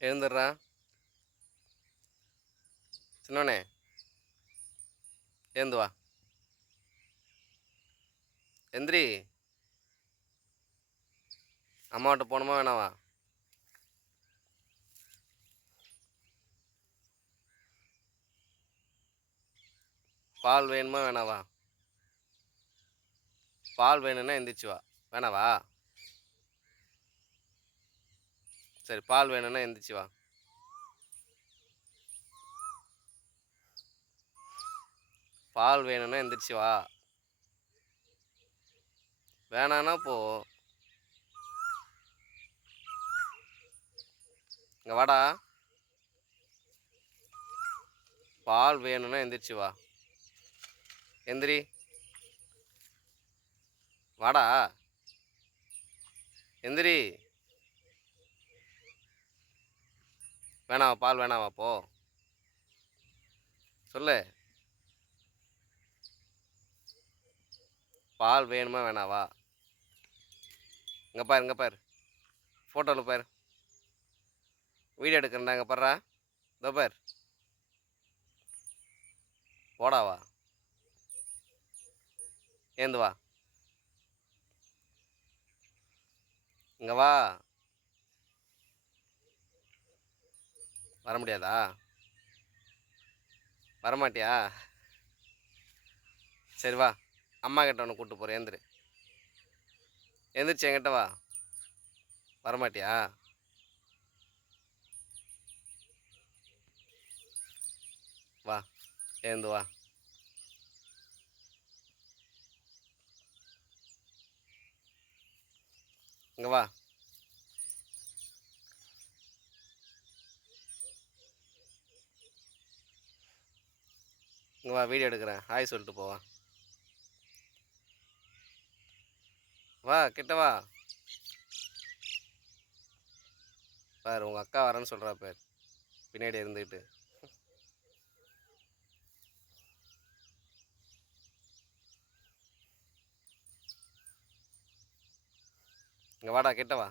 எழுந்துடுறா சின்னோனே. எழுந்து வா. எந்திரி. அம்மாட்ட போகணுமா வேணாவா? பால் வேணுமா வேணாவா? பால் வேணும்னா எந்திரிச்சு வா. வேணாவா? சரி, பால் வேணும்னா எந்திரிச்சு வா. பால் வேணும்னா எந்திரிச்சு வா. வேணான்னா போ. இங்கே வாடா. பால் வேணும்னா எந்திரிச்சு வா. எந்திரி. வாடா. எந்திரி. வேணாவா? பால் வேணாவா? போ. சொல்லு. பால் வேணுமா வேணாவா? இங்கே பாரு, இங்கே பாரு. ஃபோட்டோவில் பாரு. வீடியோ எடுக்கிறேன்டா, இங்கே பாருடா. இதோ பார். போடாவா. ஏந்து வா. இங்கே வா. வர முடியாதா? வரமாட்டியா? சரி வா. அம்மா கிட்ட ஒன்று கூப்பிட்டு போகிறேன். எந்திரு. எந்திரிச்சு என்கிட்ட வா. வரமாட்டியா? வா. ஏந்து வா. இங்கே வா. இங்கே வா, வீடியோ எடுக்கிறேன். ஹாய் சொல்லிட்டு போவா. வா, கிட்ட வா. பாரு, உங்கள் அக்கா வரேன்னு சொல்கிறா பார், பின்னாடி இருந்துக்கிட்டு. இங்கே வாடா, கிட்ட வா.